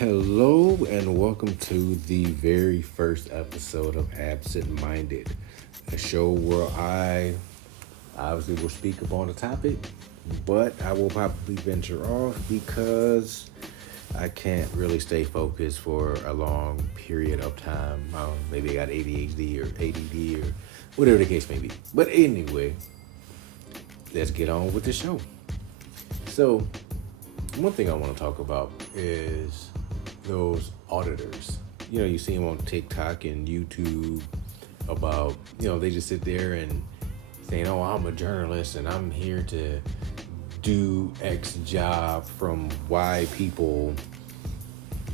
Hello and welcome to the very first episode of Absent Minded, a show where I obviously will speak upon a topic, but I will probably venture off because I can't really stay focused for a long period of time. Maybe I got ADHD or ADD or whatever the case may be. But anyway, let's get on with the show. So, one thing I want to talk about is those auditors. You see them on TikTok and YouTube about, they just sit there and saying, oh, I'm a journalist and I'm here to do X job from Y people.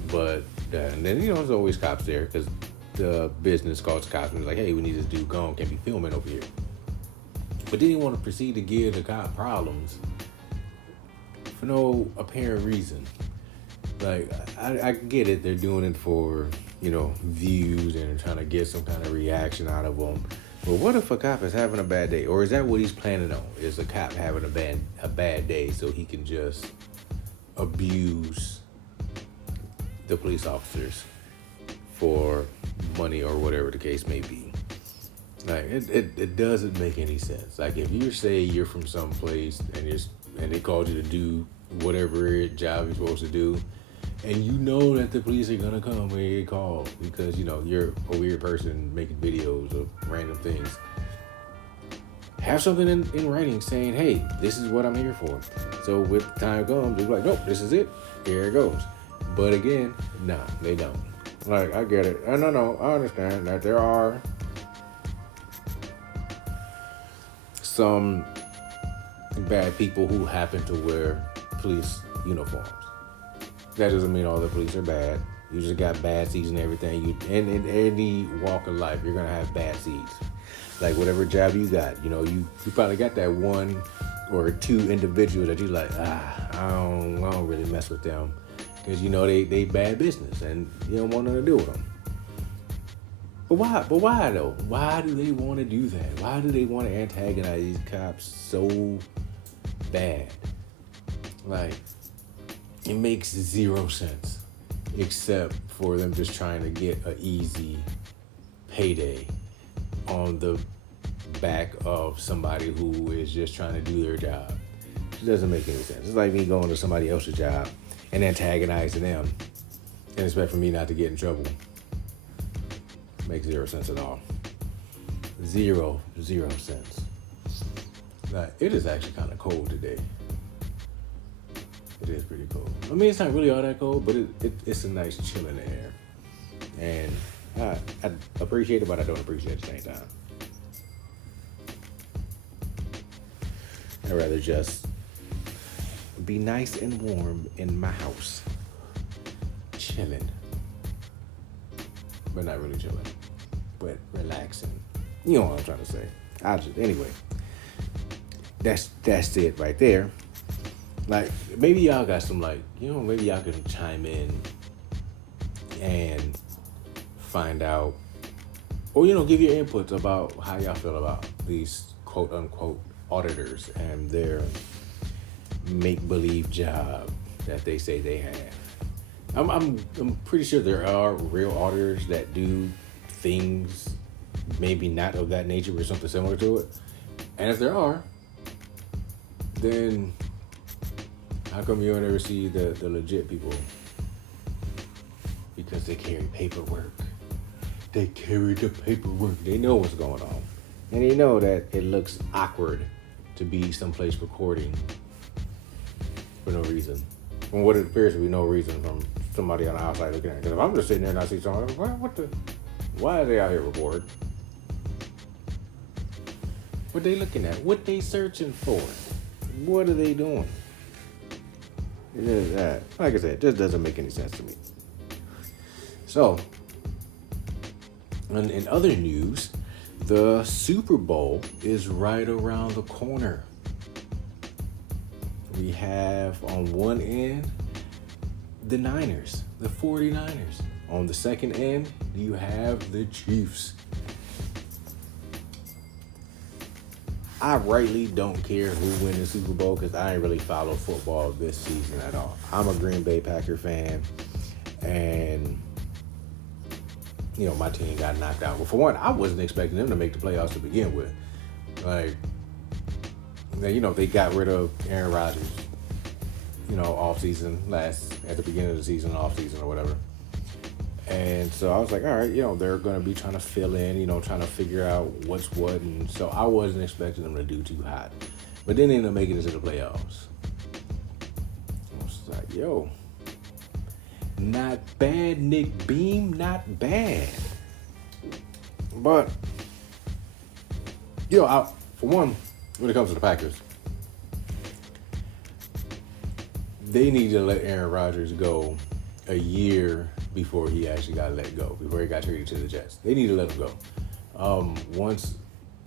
But, and then, there's always cops there because the business calls cops and is like, hey, we need this dude gone, can't be filming over here. But then you want to proceed to give the cop problems for no apparent reason. Like, I get it. They're doing it for, views and trying to get some kind of reaction out of them. But what if a cop is having a bad day? Or is that what he's planning on? Is a cop having a bad day so he can just abuse the police officers for money or whatever the case may be? Like, it doesn't make any sense. Like, if you say you're from some place and they called you to do whatever job you're supposed to do, and you know that the police are gonna come when you get called because you're a weird person making videos of random things, have something in writing saying, hey, this is what I'm here for. So when time comes, they're like, nope, this is it, here it goes. But again, no, they don't. Like, I get it. No, I understand that there are some bad people who happen to wear police uniforms. That doesn't mean all the police are bad. You just got bad seeds and everything. And in any walk of life, you're gonna have bad seeds. Like whatever job you got, you probably got that one or two individuals that you like. I don't really mess with them because they bad business and you don't want nothing to do with them. But why though? Why do they want to do that? Why do they want to antagonize these cops so bad? Like, it makes zero sense, except for them just trying to get an easy payday on the back of somebody who is just trying to do their job. It doesn't make any sense. It's like me going to somebody else's job and antagonizing them and expect for me not to get in trouble. Makes zero sense at all. Zero sense. Like, it is actually kind of cold today. It is pretty cold. I mean, it's not really all that cold, but it's a nice chill in the air. And I appreciate it, but I don't appreciate it at the same time. I'd rather just be nice and warm in my house. Chilling. But not really chilling. But relaxing. You know what I'm trying to say. Anyway. That's it right there. Like, maybe y'all got some, maybe y'all can chime in and find out, or, give your inputs about how y'all feel about these quote-unquote auditors and their make-believe job that they say they have. I'm pretty sure there are real auditors that do things maybe not of that nature or something similar to it. And if there are, then how come you don't ever see the legit people? Because they carry paperwork. They carry the paperwork. They know what's going on. And they know that it looks awkward to be someplace recording for no reason. From what it appears to be no reason from somebody on the outside looking at it. Because if I'm just sitting there and I see someone, why are they out here recording? What they looking at? What they searching for? What are they doing? Like I said, it just doesn't make any sense to me. So, in other news, the Super Bowl is right around the corner. We have on one end the Niners, the 49ers. On the second end, you have the Chiefs. I rightly don't care who wins the Super Bowl because I ain't really follow football this season at all. I'm a Green Bay Packer fan, and my team got knocked out. But for one, I wasn't expecting them to make the playoffs to begin with. Like, they got rid of Aaron Rodgers, off season at the beginning of the season, off season or whatever. And so I was like, all right, they're going to be trying to fill in, trying to figure out what's what. And so I wasn't expecting them to do too hot. But then they ended up making it to the playoffs. I was like, not bad, Nick Beam, not bad. But, for one, when it comes to the Packers, they need to let Aaron Rodgers go a year before he actually got let go, before he got traded to the Jets. They need to let him go. Once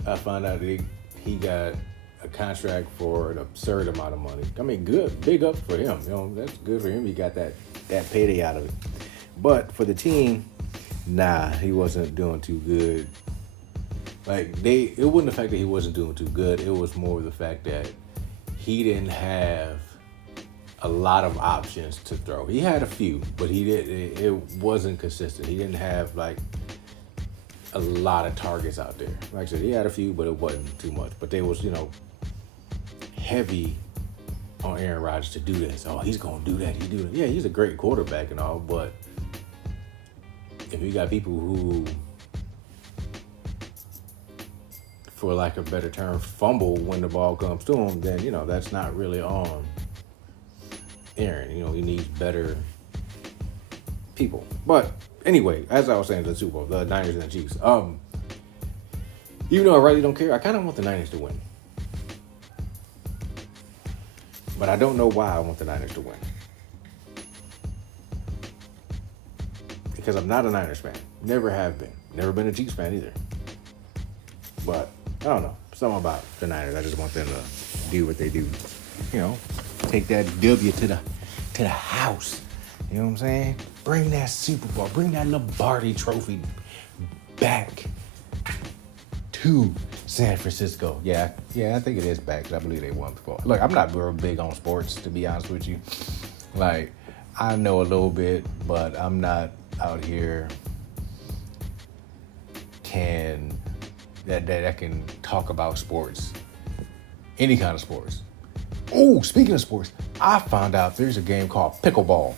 I found out that he got a contract for an absurd amount of money. I mean, good, big up for him. That's good for him. He got that payday out of it. But for the team, he wasn't doing too good. Like, it wasn't the fact that he wasn't doing too good. It was more the fact that he didn't have a lot of options to throw. He had a few, but it wasn't consistent. He didn't have like a lot of targets out there. Like I said, he had a few, but it wasn't too much. But they was, heavy on Aaron Rodgers to do this. Oh, he's gonna do that. Yeah, he's a great quarterback and all, but if you got people who, for lack of a better term, fumble when the ball comes to him, then that's not really on Aaron. He needs better people. But anyway, as I was saying, the Super Bowl, the Niners and the Chiefs. Even though I really don't care, I kind of want the Niners to win. But I don't know why I want the Niners to win. Because I'm not a Niners fan. Never have been. Never been a Chiefs fan either. But I don't know. Something about the Niners. I just want them to do what they do. Take that W to the house. You know what I'm saying? Bring that Super Bowl. Bring that Lombardi trophy back to San Francisco. Yeah, I think it is back because I believe they won before. Look, I'm not real big on sports, to be honest with you. Like, I know a little bit, but I'm not out here that can talk about sports. Any kind of sports. Oh, speaking of sports, I found out there's a game called pickleball.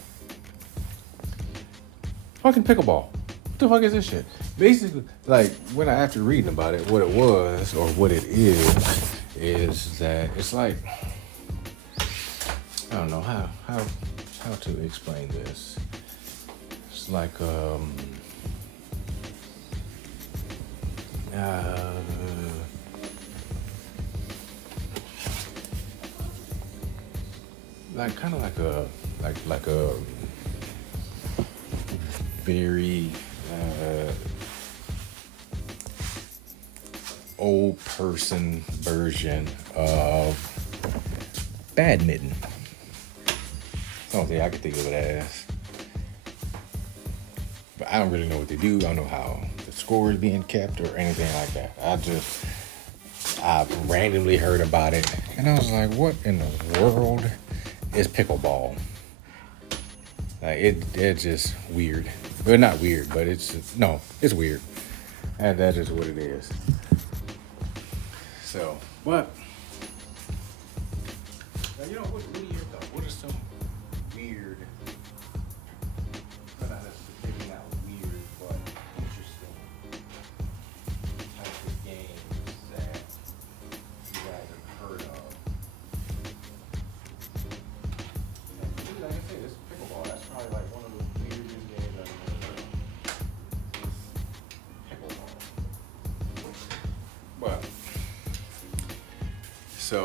Fucking pickleball. What the fuck is this shit? Basically, like, after reading about it, what it was, or what it is that it's like, I don't know how to explain this. It's like, like kind of like a very old person version of badminton. I don't think I can think of it as. But I don't really know what they do. I don't know how the score is being kept or anything like that. I randomly heard about it, and I was like, what in the world is pickleball? Like, it's just weird. Well, not weird, but it's weird. And that's just what it is. So, but, what are some weird, not necessarily not weird, but interesting types of games that you guys have heard of? And like I said, this pickleball, that's probably like one of the weirdest games I've ever heard of. Pickleball. But, so,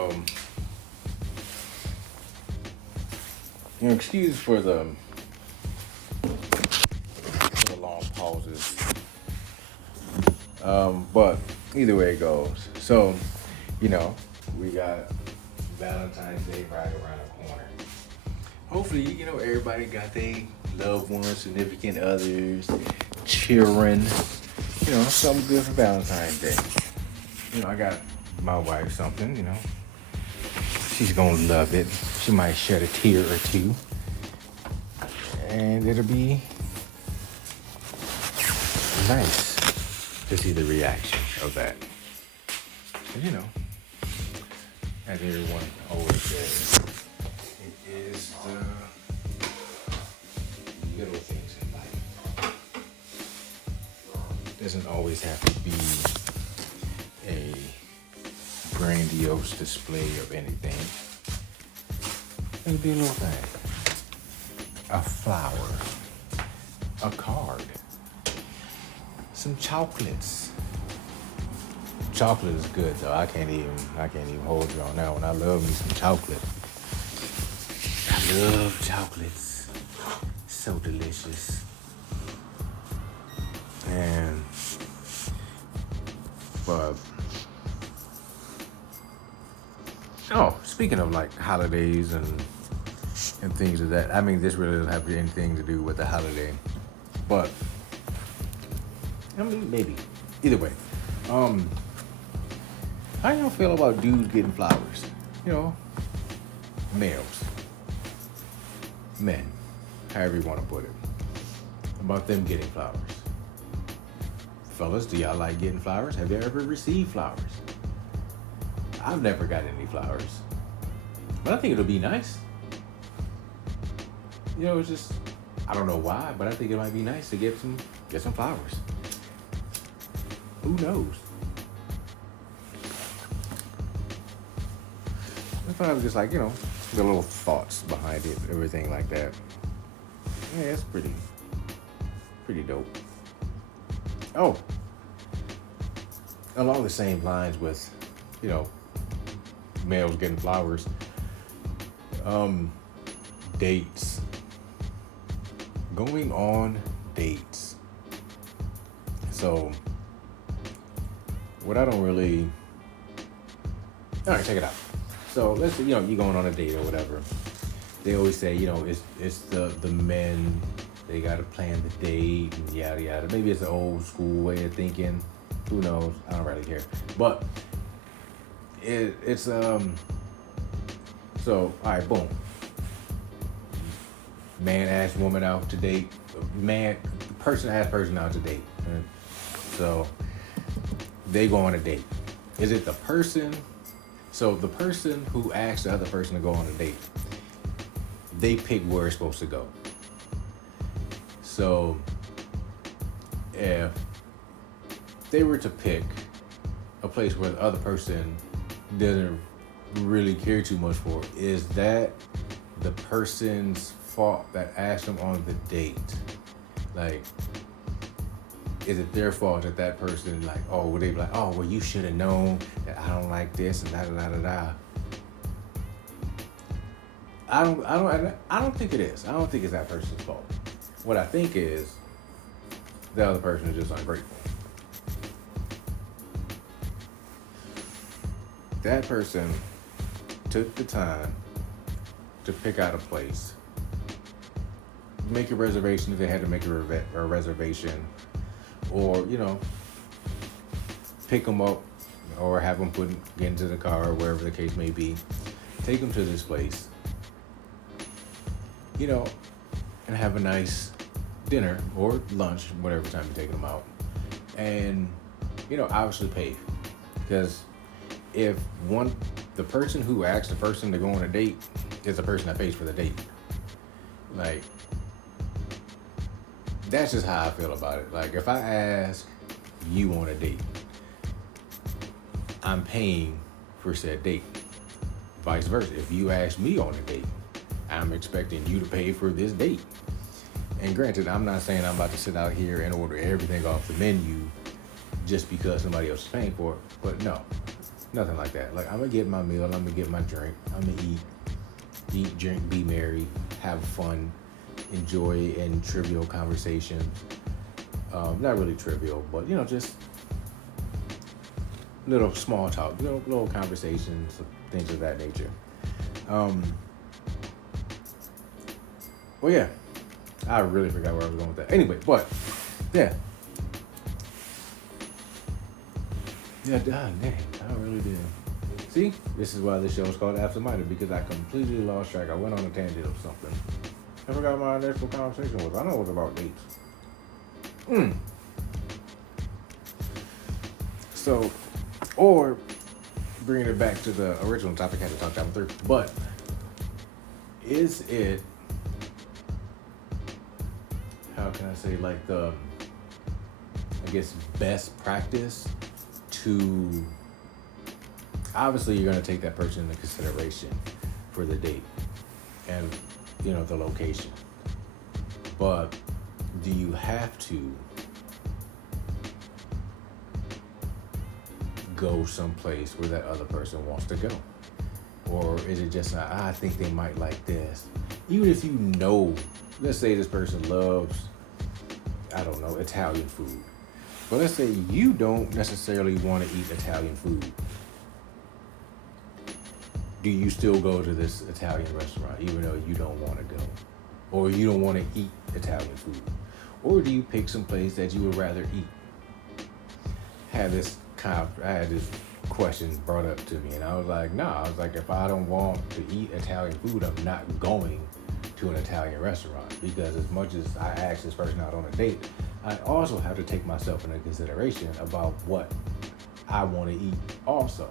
excuse for the long pauses. But either way it goes. So, we got Valentine's Day right around the corner. Hopefully, everybody got their loved ones, significant others, children, something good for Valentine's Day. I got my wife something, she's gonna love it. She might shed a tear or two. And it'll be nice to see the reaction of that. And, you know, as everyone always says, it is the little things in life. It doesn't always have to be a grandiose display of anything. It'll be a little thing. A flower. A card. Some chocolates. Chocolate is good though. I can't even hold you on that one. I love me some chocolate. I love chocolates. So delicious. And speaking of like holidays and things of that, I mean this really doesn't have anything to do with the holiday. But I mean maybe. Either way. How y'all feel about dudes getting flowers? You know, males, men, however you want to put it. About them getting flowers. Fellas, do y'all like getting flowers? Have you ever received flowers? I've never got any flowers. But I think it'll be nice. You know, it's just, I don't know why, but I think it might be nice to get some flowers. Who knows? It's probably just like, you know, the little thoughts behind it, everything like that. Yeah, it's pretty dope. Oh, along the same lines with, you know, males getting flowers, dates. Going on dates. So, what I don't really... All right, check it out. So let's say, you know, you're going on a date or whatever. They always say, you know, it's the men, they got to plan the date and yada yada. Maybe it's an old school way of thinking. Who knows? I don't really care. But it's so all right, boom. Man asks woman out to date. Person asks person out to date. So they go on a date. Is it the person? So the person who asks the other person to go on a date, they pick where it's supposed to go. So if they were to pick a place where the other person doesn't really care too much for, is that the person's fault that asked them on the date? Like, is it their fault that that person, like, oh, would they be like, oh, well, you should have known that I don't like this and da da da da da. I don't think it is. I don't think it's that person's fault. What I think is the other person is just ungrateful. That person took the time to pick out a place, make a reservation if they had to make a reservation, or, you know, pick them up or have them get into the car or wherever the case may be, take them to this place, you know, and have a nice dinner or lunch, whatever time you're taking them out, and, you know, obviously pay. Because if the person who asked the person to go on a date is the person that pays for the date, like, that's just how I feel about it. Like, if I ask you on a date, I'm paying for said date. Vice versa. If you ask me on a date, I'm expecting you to pay for this date. And granted, I'm not saying I'm about to sit out here and order everything off the menu just because somebody else is paying for it. But no, nothing like that. Like, I'm going to get my meal, I'm going to get my drink, I'm going to eat, drink, be merry, have fun, enjoy in trivial conversations. Not really trivial, but, you know, just little small talk, you know, little conversations, things of that nature. Well, yeah, I really forgot where I was going with that. Anyway, but yeah. Yeah, dang, I really did. See, this is why this show is called Absent Minded, because I completely lost track. I went on a tangent of something. I forgot my initial conversation was. I know it was about dates. So, or bringing it back to the original topic, I had to talk that one through. But is it, how can I say, like the, I guess, best practice to, obviously you're going to take that person into consideration for the date and, you know, the location. But do you have to go someplace where that other person wants to go? Or is it just, I think they might like this? Even if you know, let's say this person loves, I don't know, Italian food. But let's say you don't necessarily want to eat Italian food. Do you still go to this Italian restaurant even though you don't want to go? Or you don't want to eat Italian food? Or do you pick some place that you would rather eat? I had this question brought up to me, and I was like, nah. I was like, if I don't want to eat Italian food, I'm not going to an Italian restaurant. Because as much as I ask this person out on a date, I also have to take myself into consideration about what I want to eat also.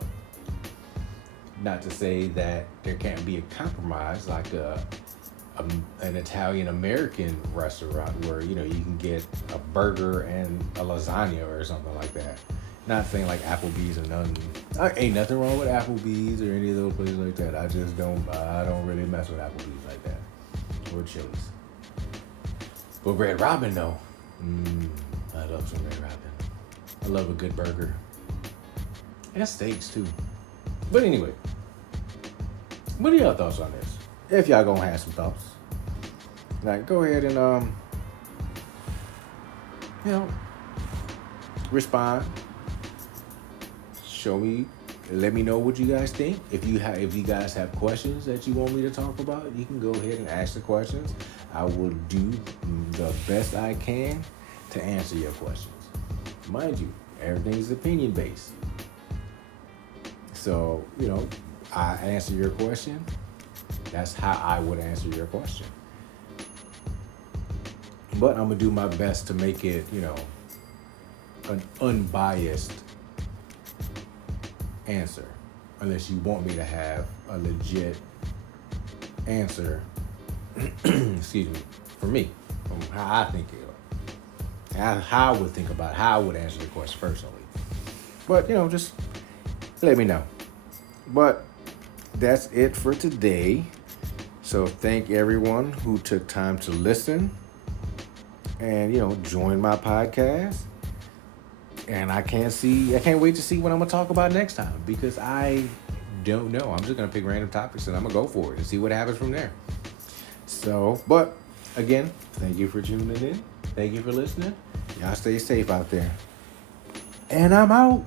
Not to say that there can't be a compromise, like an Italian American restaurant where, you know, you can get a burger and a lasagna or something like that. Not saying like Applebee's or none. Ain't nothing wrong with Applebee's or any of those places like that. I don't really mess with Applebee's like that. Or Chili's. But Red Robin though. I love some Red Robin. I love a good burger. And steaks too. But anyway. What are y'all thoughts on this? If y'all gonna have some thoughts. Like, go ahead and, you know, respond. Show me, let me know what you guys think. If you guys have questions that you want me to talk about, you can go ahead and ask the questions. I will do the best I can to answer your questions. Mind you, everything is opinion based. So, you know, I answer your question. That's how I would answer your question. But I'm gonna do my best to make it, you know, an unbiased answer, unless you want me to have a legit answer excuse me, for me, from how I think it, how I would think about it, how I would answer the question personally. But, you know, just let me know. But that's it for today. So thank everyone who took time to listen and, you know, join my podcast. And I can't wait to see what I'm going to talk about next time, because I don't know. I'm just going to pick random topics and I'm going to go for it and see what happens from there. So, but again, thank you for tuning in. Thank you for listening. Y'all stay safe out there. And I'm out.